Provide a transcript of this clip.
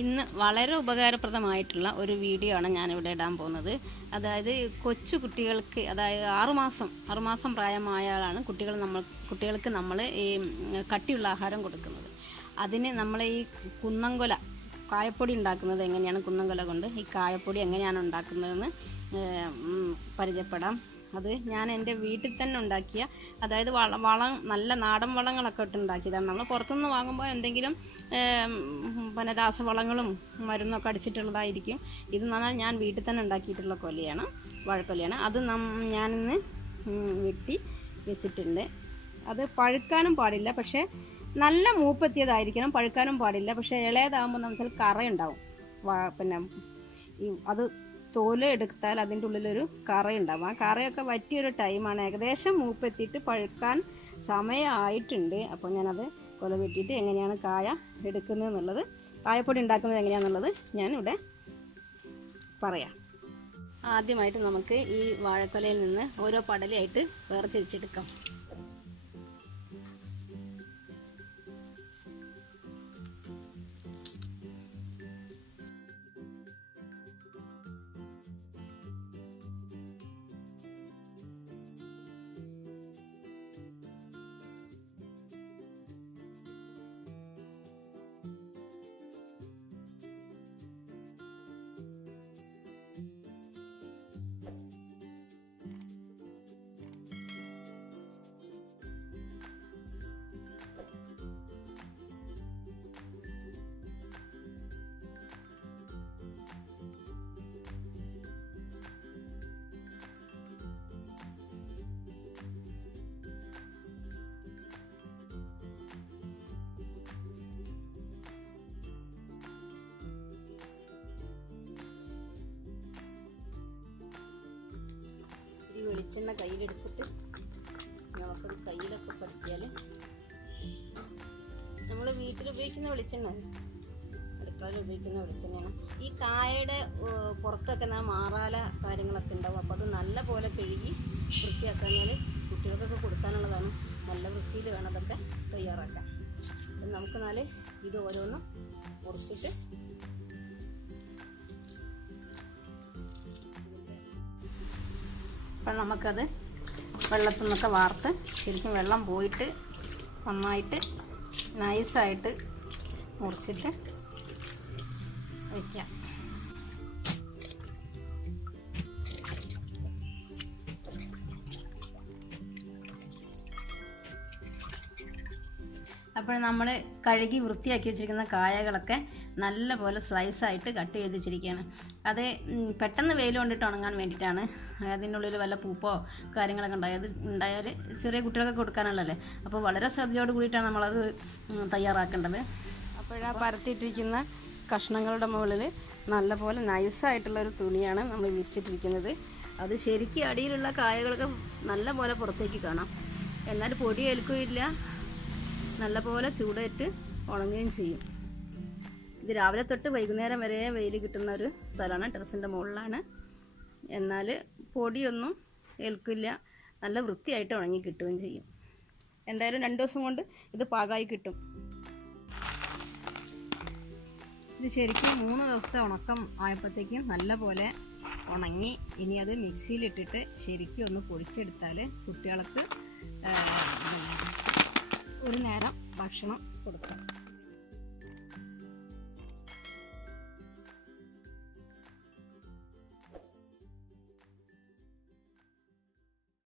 ഇന്ന് വളരെ ഉപകാരപ്രദമായിട്ടുള്ള ഒരു വീഡിയോ ആണ് ഞാനിവിടെ ഇടാൻ പോകുന്നത്. അതായത് കൊച്ചു കുട്ടികൾക്ക്, അതായത് ആറുമാസം പ്രായമായാലാണ് കുട്ടികൾക്ക് നമ്മൾ ഈ കട്ടിയുള്ള ആഹാരം കൊടുക്കുന്നത്. അതിന് നമ്മൾ ഈ കുന്നംകൊല കായപ്പൊടി ഉണ്ടാക്കുന്നത് എങ്ങനെയാണ്, കുന്നംകൊല കൊണ്ട് ഈ കായപ്പൊടി എങ്ങനെയാണ് ഉണ്ടാക്കുന്നതെന്ന് പരിചയപ്പെടാം. അത് ഞാൻ എൻ്റെ വീട്ടിൽ തന്നെ ഉണ്ടാക്കിയ, അതായത് വളം നല്ല നാടൻ വളങ്ങളൊക്കെ ഇട്ട് ഉണ്ടാക്കിയതാണ്. നമ്മൾ പുറത്തുനിന്ന് വാങ്ങുമ്പോൾ എന്തെങ്കിലും പിന്നെ രാസവളങ്ങളും മരുന്നൊക്കെ അടിച്ചിട്ടുള്ളതായിരിക്കും. ഇത് പറഞ്ഞാൽ ഞാൻ വീട്ടിൽ തന്നെ ഉണ്ടാക്കിയിട്ടുള്ള വാഴക്കൊലയാണ്. അത് ഞാനിന്ന് വെട്ടി വെച്ചിട്ടുണ്ട്. അത് പഴുക്കാനും പാടില്ല, പക്ഷേ നല്ല മൂപ്പെത്തിയതായിരിക്കണം. പഴുക്കാനും പാടില്ല, പക്ഷേ ഇളയതാകുമ്പോൾ നമുക്ക് കറയുണ്ടാവും. പിന്നെ അത് തോല് എടുത്താൽ അതിൻ്റെ ഉള്ളിലൊരു കറയുണ്ടാവും. ആ കറയൊക്കെ വറ്റിയൊരു ടൈമാണ്. ഏകദേശം മൂപ്പെത്തിയിട്ട് പഴുക്കാൻ സമയമായിട്ടുണ്ട്. അപ്പോൾ ഞാനത് കൊല വെട്ടിയിട്ട് എങ്ങനെയാണ് കായ എടുക്കുന്നത് എന്നുള്ളത്, കായപ്പൊടി ഉണ്ടാക്കുന്നത് എങ്ങനെയാണെന്നുള്ളത് ഞാനിവിടെ പറയാം. ആദ്യമായിട്ട് നമുക്ക് ഈ വാഴക്കൊലയിൽ നിന്ന് ഓരോ പടലയായിട്ട് വേർതിരിച്ചെടുക്കാം. ഈ വെളിച്ചെണ്ണ കയ്യിലെടുത്തിട്ട് നമുക്കൊരു കയ്യിലൊക്കെ പറ്റിയാൽ, നമ്മൾ വീട്ടിൽ ഉപയോഗിക്കുന്ന വെളിച്ചെണ്ണ, അടുക്കളയിൽ ഉപയോഗിക്കുന്ന വെളിച്ചെണ്ണയാണ്. ഈ കായയുടെ പുറത്തൊക്കെ മാറാല കാര്യങ്ങളൊക്കെ ഉണ്ടാവും. അപ്പോൾ അത് നല്ല പോലെ കഴുകി വൃത്തിയാക്കാഞ്ഞാൽ കുട്ടികൾക്കൊക്കെ കൊടുക്കാനുള്ളതാണ്. നല്ല വൃത്തിയിൽ വേണം അതൊക്കെ തയ്യാറാക്കാൻ. നമുക്ക് ഇത് ഓരോന്നും മുറിച്ചിട്ട് അപ്പം നമുക്കത് വെള്ളത്തിൽ നിന്നൊക്കെ വാർത്ത് ശരിക്കും വെള്ളം പോയിട്ട് നന്നായിട്ട് നൈസായിട്ട് മുറിച്ചിട്ട് വയ്ക്കാം. അപ്പോൾ നമ്മൾ കഴുകി വൃത്തിയാക്കി വെച്ചിരിക്കുന്ന കായകളൊക്കെ നല്ല പോലെ സ്ലൈസായിട്ട് കട്ട് ചെയ്ത് വെച്ചിരിക്കുകയാണ്. അത് പെട്ടെന്ന് വെയിൽ കൊണ്ടിട്ട് ഉണങ്ങാൻ വേണ്ടിയിട്ടാണ്. അതിൻ്റെ ഉള്ളിൽ വല്ല പൂപ്പോ കാര്യങ്ങളൊക്കെ ഉണ്ടായാൽ ചെറിയ കുട്ടികൾക്ക് കൊടുക്കാനുള്ളതല്ലേ. അപ്പോൾ വളരെ ശ്രദ്ധയോട് കൂടിയിട്ടാണ് നമ്മളത് തയ്യാറാക്കേണ്ടത്. അപ്പോഴാ പരത്തിയിട്ടിരിക്കുന്ന കഷ്ണങ്ങളുടെ മുകളിൽ നല്ല പോലെ നൈസായിട്ടുള്ളൊരു തുണിയാണ് നമ്മൾ വിരിച്ചിട്ടിരിക്കുന്നത്. അത് ശരിക്കും അടിയിലുള്ള കായകളൊക്കെ നല്ല പോലെ പുറത്തേക്ക് കാണാം. എന്നാൽ പൊടി ഏൽക്കുകയില്ല, നല്ല പോലെ ചൂടേറ്റ് ഉണങ്ങുകയും ചെയ്യും. ഇത് രാവിലെ തൊട്ട് വൈകുന്നേരം വരെ വെയിൽ കിട്ടുന്ന ഒരു സ്ഥലമാണ്, ടെറസിൻ്റെ മുകളിലാണ്. എന്നാൽ പൊടിയൊന്നും ഏൽക്കില്ല, നല്ല വൃത്തിയായിട്ട് ഉണങ്ങി കിട്ടുകയും ചെയ്യും. എന്തായാലും 2 ദിവസം കൊണ്ട് ഇത് പാകമായി കിട്ടും. ഇത് ശരിക്കും 3 ദിവസത്തെ ഉണക്കം ആയപ്പോഴത്തേക്കും നല്ല പോലെ ഉണങ്ങി. ഇനി അത് മിക്സിയിലിട്ടിട്ട് ശരിക്കും ഒന്ന് പൊടിച്ചെടുത്താൽ കുട്ടികൾക്ക് ഒരു നേരം ഭക്ഷണം കൊടുക്കാം.